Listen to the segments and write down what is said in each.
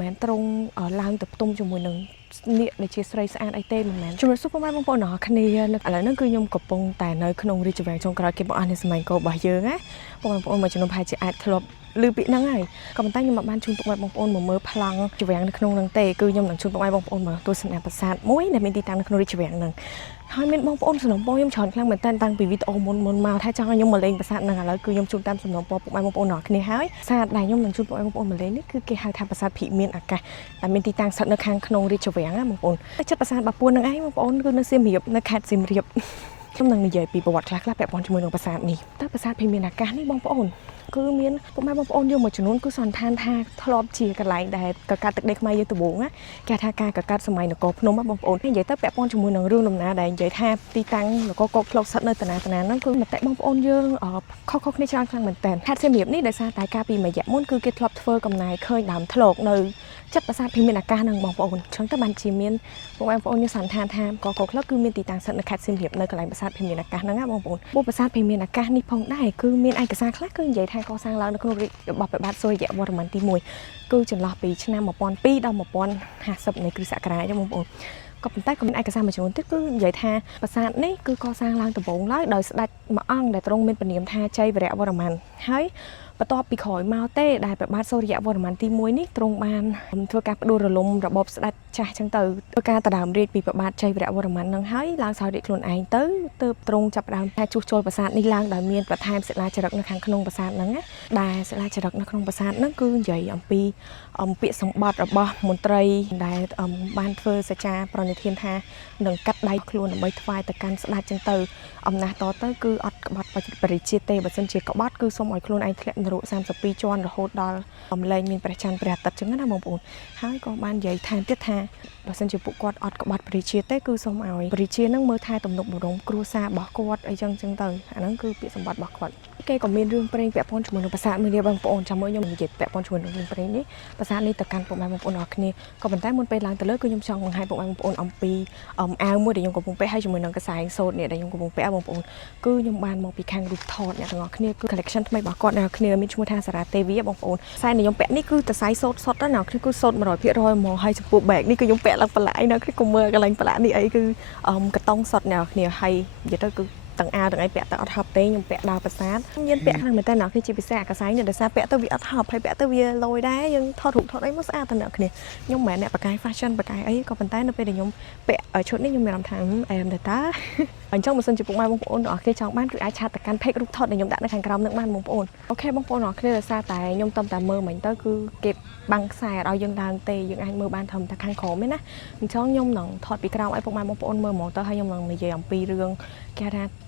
មែនត្រង់ឡើងទៅផ្ទុំជាមួយនឹងនាគដែលជាស្រីស្អាតអីទេមិនមែនជំរាបសួរពុកម៉ែបងប្អូនអរគ្នាឥឡូវហ្នឹងគឺខ្ញុំកំពុងតែនៅក្នុងរាជវាំងចុងក្រោយគេបងអស់នៃសម័យអង្គររបស់យើងណាបងប្អូនមួយចំនួនប្រហែលជាអាចធ្លាប់ឮពាក្យហ្នឹងហើយក៏ប៉ុន្តែខ្ញុំមិនបានជូនពុកម៉ែបងប្អូនមកមើលប្លង់រាជវាំងនៅក្នុងហ្នឹងទេគឺខ្ញុំនឹងជូនពុកម៉ែបងប្អូនមកទស្សនាប្រាសាទមួយដែលមានទីតាំងនៅក្នុងរាជវាំងហ្នឹងហើយមានបងប្អូនសំណូមពរខ្ញុំច្រើនខ្លាំងមែនតើតាំងពីវីដេអូមុនមកថាចង់ឲ្យខ្ញុំមកលេងប្រាសាទហ្នឹងឥឡូវគឺខ្ញុំជូនតាមសំណូមពរពុកម៉ែបងប្អូនអរគ្នាហើយប្រាសាទដែលខ្ញុំនឹងជូនពុកម៉ែបងប្អូនមកលេងនេះគឺគេហៅថាប្រាសាទភិមានអាកាសដែលមានទីតាំងស្ថិតនៅខាងក្នុងរាជវាំងណាបងប្អូនចិត្តប្រាសាទបាពួនហ្នឹងឯងបងប្អូនគឺនៅសៀមរាបនៅខេត្តសៀមរាបខ្ញុំនឹងនិយាយពីប្រវត្តិខ្លះពាក់ព័ន្ធជាមួយនឹងប្រាសាទនេះតើប្រាសាទភិមានអាកាសនេះបងប្អូនគឺមានពុកម៉ែបងប្អូនយើងមួយចំនួនគឺសន្និដ្ឋានថាធ្លាប់ជាកន្លែងដែលកកើតទឹកដីខ្មែរយើងដំបូងណាគេថាការកកើតសម័យនគរភ្នំបងប្អូននិយាយទៅពាក់ព័ន្ធជាមួយនឹងរឿងដំណើរដែលនិយាយថាទីតាំងនគរកោកធ្លុកស្ថិតនៅតាណាហ្នឹងគឺមតិបងប្អូនយើងខុសគ្នាច្រើនខ្លាំងមែនតើខេត្តសៀមរាបនេះដោយសារតែការពីមួយរយៈមុនគឺគេធ្លាប់ធ្វើកំណាយឃើញដើមធ្លកនៅចិត្តប្រាសាទភិមានអាកាសហ្នឹងបងប្អូនចឹងទៅបានជាមានបងប្អូនយើងសន្និដ្ឋានថាកោកធ្លុកគឺមានទីតាំងស្ថិតនៅខេត្តសៀមរាបនៅកន្លែងប្រាសាទភិមានអាកាសហ្នឹងណាបងប្អូនពួកប្រាសាទភិមានអាកាសនេះផងដែរគឺមានឯកសារខ្លះគឺនិយាយថាកសាងឡើងនៅក្នុងរបស់ព្រះបាទសូរ្យវរ្ម័នទី1គឺចន្លោះពីឆ្នាំ1002ដល់1050នៃគ្រិស្តសករាជបងប្អូនក៏ប៉ុន្តែក៏មានឯកសារមួយចំនួនទៀតគឺនិយាយថាប្រាសាទនេះគឺកសាងឡើងដំបូងឡើយដោយស្ដេចមួយអង្គដែលទ្រង់មានព្រះនាមថាជ័យវរវរ្ម័នហើយបន្ទាប់ពីក្រោយមកទេដែលព្រះបាទសូរ្យវរ្ម័នទី1នេះទ្រង់បានធ្វើការផ្ដួលរលំរបបស្ដេចចាស់ចឹងទៅធ្វើការដណ្ដើមរាជពីព្រះបាទជ័យវរវរ្ម័ននឹងហើយឡើងសោយរាជខ្លួនឯងទៅទើបទ្រង់ចាប់ផ្ដើមថាជួសជុលប្រាសាទនេះឡើងដោយមានបន្ថែមសិលាចារឹកនៅខាងក្នុងប្រាសាទហ្នឹងណាដែលសិលាចារឹកនៅក្នុងប្រាសាទហ្នឹងគឺនិយាយអំពីពាក្យសម្បត្តិរបស់មន្ត្រីដែលបានធ្វើសច្ចាប្រណិធានថានឹងកាត់ដៃខ្លួនដើម្បីថ្វាយទៅកាន់ស្ដេចចឹងទៅអំណះតទៅគឺអត់ក្បត់បរិជាទេបើមិនជាក្បត់គឺសូមឲ្យខ្លួនឯងធ្លាក់នរក32ជាន់រហូតដល់លែងមានព្រះច័ន្ទព្រះអាទិត្យចឹងណាបងប្អូនហើយក៏បាននិយាយថែមទៀតថាបើមិនជាពួកគាត់អត់ក្បត់បរិជាទេគឺសូមឲ្យបរិជានឹងមើលថែទំនុកបរំគ្រួសាររបស់គាត់អីចឹងទៅអាហ្នឹងគឺពាក្យសម្បត្តិរបស់គាត់គេក៏មានរឿងព្រេងពាក់ព័ន្ធជាមួយនឹងប្រាសាទមួយនេះបងប្អូនចាំមើលខ្ញុំនិយាយពាក់ព័ន្ធជាមួយនឹងរឿងព្រេងនេះប្រាសាទនេះទៅកាន់ពុកម៉ែបងប្អូនអរគ្នាក៏ប៉ុន្តែមុនពេលឡើងទៅលើគឺខ្ញុំចង់បង្ហាញពុកម៉ែបងប្អូនអំពីអាវមួយដែលខ្ញុំកំពុងពាក់ហើយជាមួយនឹងកសែងសូត្រនេះដែលខ្ញុំកំពុងពាក់បងប្អូនគឺខ្ញុំបានមកពីខាងរូបថតអ្នកទាំងអស់គ្នាគឺ collection ថ្មីរបស់គាត់អ្នកគ្នាមានឈ្មោះថាសារ៉ាទេវីបងប្អូនខ្សែដែលខ្ញុំពាក់នេះគឺតសៃសូត្រសុទ្ធណាអ្នកគឺសូត្រ 100% មកហើយចំពោះ bag នេះគឺខ្ញុំពាក់ឡើងប្រឡាក់អ្នកគឺមើលកន្លែងប្រឡាក់នេះអីគឺកតុងសុទ្ធអ្នកគ្នាហើយនិយាយទៅគឺទាំងអាវទាំងអីពាក់ទៅអត់ហប់ទេខ្ញុំពាក់ដល់ប្រាសាទមានពាក់ខ្លាំងមែនតើអ្នកគឺជាពិសេសអាកសែងនេះដោយសារពាក់ទៅវាអត់ហប់ហើយពាក់ទៅវាលយដែរយើងថតរូបថតអីមកស្អាតតែអ្នកគ្នាខ្ញុំមិនមែនអ្នកបកាយ fashion បកាយអីក៏ប៉ុន្តែនៅពេលដែលខ្ញុំពាក់ឈុតនេះខ្ញុំមានអារម្មណ៍ថាអែមតែអញ្ចឹងបើសិនជាពុកម៉ែបងប្អូនអ្នកគ្នាចង់បានគឺអាចឆាតទៅកាន់ page រូបថតដែលខ្ញុំដាក់នៅខាងក្រោមនឹងបានបងប្អូនអូខេបងប្អូនអ្នកគ្នាដោយសារតែខ្ញុំតំតែមើលមិញទៅគឺគេបាំងខ្សែអត់ឲ្យយើងឡើងទេយើងអាចមើលបានត្រឹមតែខាងក្រោមទេណាអញ្ចឹងខ្ញុំនឹងថតពីក្រោមឲ្យពុកម៉ែបងប្អូនមើលហ្មងទៅហើយខ្ញុំនឹងនិយាយអំពីរឿងគេថា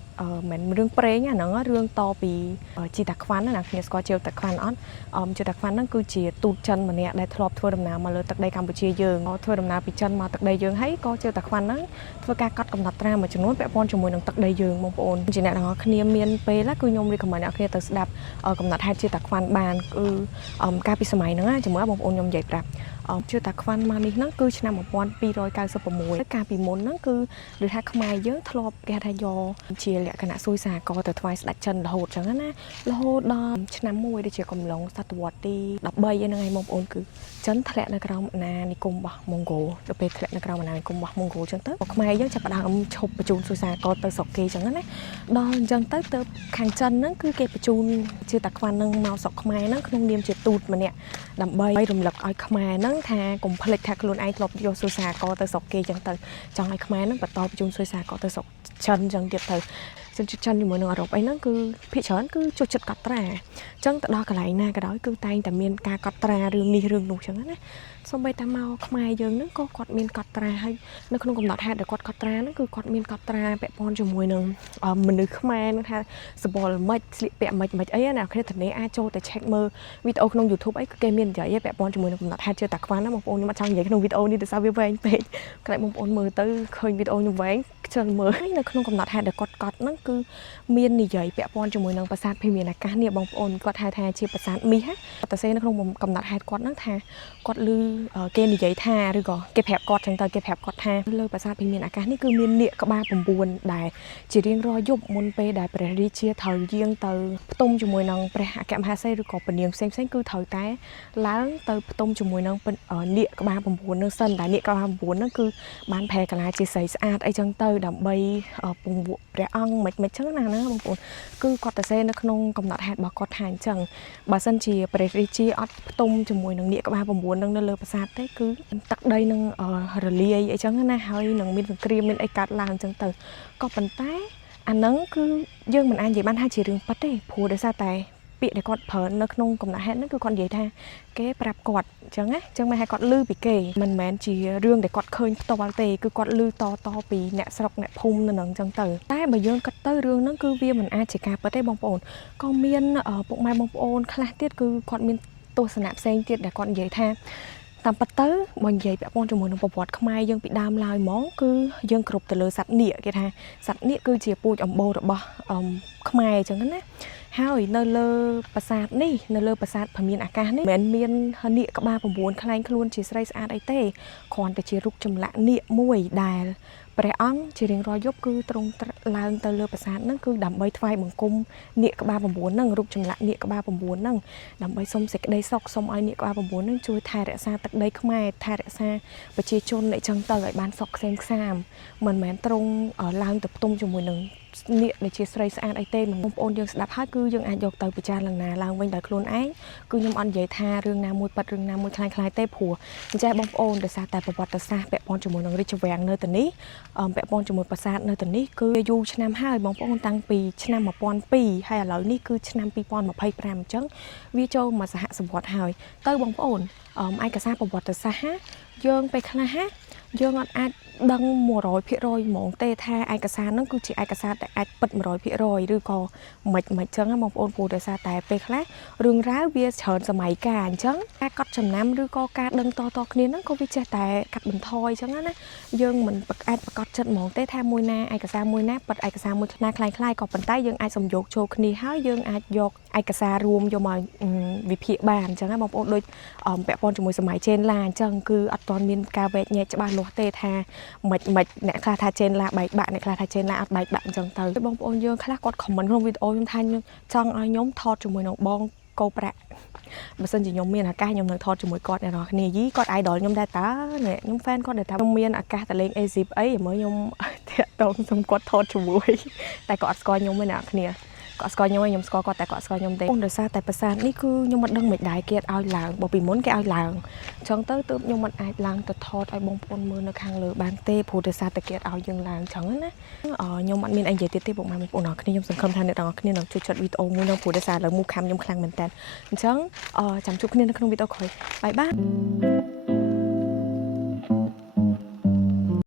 មិនរឿងព្រេងហ្នឹងរឿងតពីជីតាខ្វាន់ណាគ្នាស្គាល់ជីតាខ្វាន់អត់ជីតាខ្វាន់ហ្នឹងគឺជាទូតចិនម្នាក់ដែលធ្លាប់ធ្វើដំណើរមកលើទឹកដីកម្ពុជាយើងធ្វើដំណើរពីចិនមកទឹកដីយើងហើយក៏ជីតាខ្វាន់ហ្នឹងធ្វើការកត់កំណត់ត្រាមួយចំនួនពាក់ព័ន្ធជាមួយនឹងទឹកដីយើងបងប្អូនជាអ្នកទាំងអស់គ្នាមានពេលគឺខ្ញុំ recommend អ្នកគ្នាទៅស្ដាប់កំណត់ហេតុជីតាខ្វាន់បានគឺកាលពីសម័យហ្នឹងជាមួយបងប្អូនខ្ញុំនិយាយប្រាប់ជាតាខ្វាន់មកនេះហ្នឹងគឺឆ្នាំ1296កាលពីមុនហ្នឹងគឺដូចថាខ្មែរយើងធ្លាប់គេថាយកជាលក្ខណៈសួយសារក៏ទៅថ្វាយស្ដេចចិនរហូតចឹងណារហូតដល់ឆ្នាំមួយដូចជាកំឡុងសតវត្សទី13ហ្នឹងហើយបងប្អូនគឺចិនធ្លាក់នៅក្រោមអាណានិគមរបស់ម៉ុងហ្គោដល់ពេលធ្លាក់នៅក្រោមអាណានិគមរបស់ម៉ុងហ្គោចឹងទៅខ្មែរយើងចាប់ផ្ដើមឈប់បញ្ជូនសួយសារក៏ទៅស្រុកគេចឹងណាដល់អញ្ចឹងទៅខាងចិនហ្នឹងគឺគេបញ្ជូនជាតាខ្វាន់ហ្នឹងមកស្រុកខ្មែរហ្នឹងក្នុងនាមជាទូតម្នាក់ដើម្បីរំលឹកឲ្យខ្មែរហ្នឹងថាកុំភ្លេចថាខ្លួនឯងធ្លាប់យកសួយសារក៏ទៅស្រុកគេចឹងទៅចង់ឲ្យខ្មែរហ្នឹងបន្តបញ្ជូនសួយសារក៏ទៅស្រុកចិនចឹងទៀតទៅចិនជាមួយនឹងអឺរ៉ុបអីហ្នឹងគឺភាគច្រើនគឺចូលចិត្តកត់ត្រាអញ្ចឹងទៅដល់កន្លែងណាក៏ដោយគឺតែងតែមានការកត់ត្រារឿងនេះរឿងនោះចឹងណាសូម្បីតែមកខ្មែរយើងហ្នឹងក៏គាត់មានកត់ត្រាហើយនៅក្នុងកំណត់ហេតុដែលគាត់កត់ត្រាហ្នឹងគឺគាត់មានកត់ត្រាពាក់ព័ន្ធជាមួយនឹងមនុស្សខ្មែរហ្នឹងថាសបល់មិនស្លៀកពាក់មិនអីណាគ្នាធានាអាចចូលទៅ check មើលវីដេអូក្នុង YouTube អីគឺគេមាននិយាយពាក់ព័ន្ធជាមួយនឹងកំណត់ហេតុជាតាខ្វាន់ណាបងប្អូនខ្ញុំអត់ចង់និយាយក្នុងវីដេអូនេះដោយសារវាវែងពេកក្រែងបងប្អូនមើលទៅឃើញវីដេអូខ្ញុំវែងខ្ជិលមើលហើយនៅក្នុងកំណត់ហេតុដែលគាត់កត់ហ្នឹងគឺមាននិយាយពាក់ព័ន្ធជាមួយនឹងប្រាសាទភិមានអាកាសនេះបងប្អូនគាត់ហៅថាជាប្រាសាទមាសគាត់ទៅសេនៅក្នុងកំណត់ហេតុគាត់ហ្នឹងថាគាត់ឮគេនិយាយថាឬក៏គេប្រាប់គាត់ចឹងទៅគេប្រាប់គាត់ថាលើប្រាសាទភិមានអាកាសនេះគឺមាននាគក្បាល9ដែលជារៀងរាល់យប់មុនពេលដែលព្រះរាជាត្រូវយាងទៅផ្ទុំជាមួយនឹងព្រះអគ្គមហាសេរីឬក៏ពនាងផ្សេងគឺត្រូវតែឡើងទៅផ្ទុំជាមួយនឹង នៀកក្បាល9នឹងសិនតែនៀកក្បាល9ហ្នឹងគឺបានប្រែកាឡាជាស្រីស្អាតអីចឹងទៅដើម្បីពង្វក់ព្រះអង្គមិនចឹងណាបងប្អូនគឺគាត់ទៅសេនៅក្នុងកំណត់ហេតុរបស់គាត់ថាអញ្ចឹងបើសិនជាព្រះរាជាអត់ផ្ទុំជាមួយនឹងនៀកក្បាល9នឹងនៅលើប្រាសាទទេគឺទឹកដីនឹងរលាយអីចឹងណាហើយនឹងមានសង្គ្រាមមានអីកើតឡើងអញ្ចឹងទៅក៏ប៉ុន្តែអាហ្នឹងគឺយើងមិនអាចនិយាយបានថាជារឿងប៉ិតទេព្រោះដោយសារតែពាក្យដែលគាត់ប្រើនៅក្នុងកំណត់ហេតុហ្នឹងគឺគាត់និយាយថាគេប្រាប់គាត់អញ្ចឹងណាអញ្ចឹងមិនឲ្យគាត់ឮពីគេមិនមែនជារឿងដែលគាត់ឃើញផ្ទាល់ទេគឺគាត់ឮតពីអ្នកស្រុកអ្នកភូមិនៅនឹងអញ្ចឹងទៅតែបើយើងគិតទៅរឿងហ្នឹងគឺវាមិនអាចជាការពិតទេបងប្អូនក៏មានពុកម៉ែបងប្អូនខ្លះទៀតគឺគាត់មានទស្សនៈផ្សេងទៀតដែលគាត់និយាយថាតាមពិតទៅបើនិយាយពាក់ព័ន្ធជាមួយនឹងប្រវត្តិខ្មែរយើងពីដើមឡើយហ្មងគឺយើងគ្រប់ទៅលើសត្វនាគគេថាសត្វនាគគឺជាពូជអម្បូររបស់ខ្មែរអញ្ចឹងណាហើយនៅលើប្រាសាទនេះនៅលើប្រាសាទព្រមានអាកាសនេះមិនមាននាគក្បាល9ខ្លែងខ្លួនជាស្រីស្អាតអីទេគ្រាន់តែជារូបចម្លាក់នាគមួយដែលព្រះអង្គជារៀងរាល់យប់គឺទ្រង់ឡើងទៅលើប្រាសាទហ្នឹងគឺដើម្បីថ្វាយបង្គំនាគក្បាល9ហ្នឹងរូបចម្លាក់នាគក្បាល9ហ្នឹងដើម្បីសុំសេចក្តីសុខសុំឲ្យនាគក្បាល9ហ្នឹងជួយថែរក្សាទឹកដីខ្មែរថែរក្សាប្រជាជនអីចឹងទៅឲ្យបានសុខក្សេមក្សាមមិនមែនទ្រង់ឡើងទៅផ្ទុំជាមួយនឹងនាគដែលជាស្រីស្អាតអីទេបងប្អូនយើងស្ដាប់ហើយគឺយើងអាចយកទៅពិចារណាឡើងវិញដោយខ្លួនឯងគឺខ្ញុំអត់និយាយថារឿងណាមួយប៉ិតរឿងណាមួយคล้ายៗទេព្រោះអញ្ចឹងបងប្អូនដោយសារតែប្រវត្តិសាស្ត្រពាក់ព័ន្ធជាមួយនឹងរាជវាំងនៅទីនេះពាក់ព័ន្ធជាមួយប្រាសាទនៅទីនេះគឺយូរឆ្នាំហើយបងប្អូនតាំងពីឆ្នាំ1002ហើយឥឡូវនេះគឺឆ្នាំ2025អញ្ចឹងវាចូលមកសហសវត្សរ៍ហើយទៅបងប្អូនឯកសារប្រវត្តិសាស្ត្រយើងពេលខ្លះយើងអត់អាចដឹង100%ហ្មងទេថាឯកសារហ្នឹងគឺជាឯកសារដែលអាចពិត100%ឬក៏មិនចឹងបងប្អូនព្រោះដោយសារតែពេលខ្លះរឿងរ៉ាវវាច្រើនសម័យកាលអញ្ចឹងការកត់ចំណាំឬក៏ការដឹងតគ្នាហ្នឹងក៏វាចេះតែកាត់បន្ថយអញ្ចឹងណាយើងមិនអាចប្រកាសចិត្តហ្មងទេថាមួយណាឯកសារមួយណាពិតឯកសារមួយណាคล้ายក៏ប៉ុន្តែយើងអាចសំយោគចូលគ្នាហើយយើងអាចយកឯកសាររួមយកមកវិភាគបានអញ្ចឹងណាបងប្អូនដូចពាក់ព័ន្ធជាមួយសម័យចេនឡាអញ្ចឹងគឺអត់ទាន់មានការវែកញែកច្បាស់លាស់ទេថាមិនអ្នកខ្លះថាចេនឡាបែកបាក់អ្នកខ្លះថាចេនឡាអត់បែកបាក់អញ្ចឹងទៅបងប្អូនយើងខ្លះគាត់ខមមិនក្នុងវីដេអូខ្ញុំថាចង់ឲ្យខ្ញុំថតជាមួយនឹងបងកោប្រាក់បើសិនជាខ្ញុំមានឱកាសខ្ញុំនឹងថតជាមួយគាត់អ្នកនរគ្នាយីគាត់ idol ខ្ញុំដែរតើខ្ញុំ fan គាត់ដែរតើខ្ញុំមានឱកាសទៅលេង Azip អីមើលខ្ញុំតាក់តងសុំគាត់ថតជាមួយតែគាត់អត់ស្គាល់ខ្ញុំទេអ្នកនរគ្នាគាត់ស្គាល់ខ្ញុំខ្ញុំស្គាល់គាត់តែគាត់ស្គាល់ខ្ញុំទេដោយសារតែប្រាសាទនេះគឺខ្ញុំមិនដឹងមិនដែរគេឲ្យឡើងបើពីមុនគេឲ្យឡើងអញ្ចឹងទៅទើបខ្ញុំមិនអាចឡើងទៅថតឲ្យបងប្អូនមើលនៅខាងលើបានទេព្រោះដោយសារតែគេឲ្យយើងឡើងអញ្ចឹងណាខ្ញុំអត់មានអីនិយាយទៀតទេបងប្អូនអរគ្នាខ្ញុំសង្ឃឹមថាអ្នកទាំងអស់គ្នានឹងជួយចុចវីដេអូមួយនោះព្រោះដោយសារឥឡូវមូខាំខ្ញុំខ្លាំងមែនតើអញ្ចឹងចាំជួបគ្នានៅក្នុងវីដេអូក្រោយបាយបាយ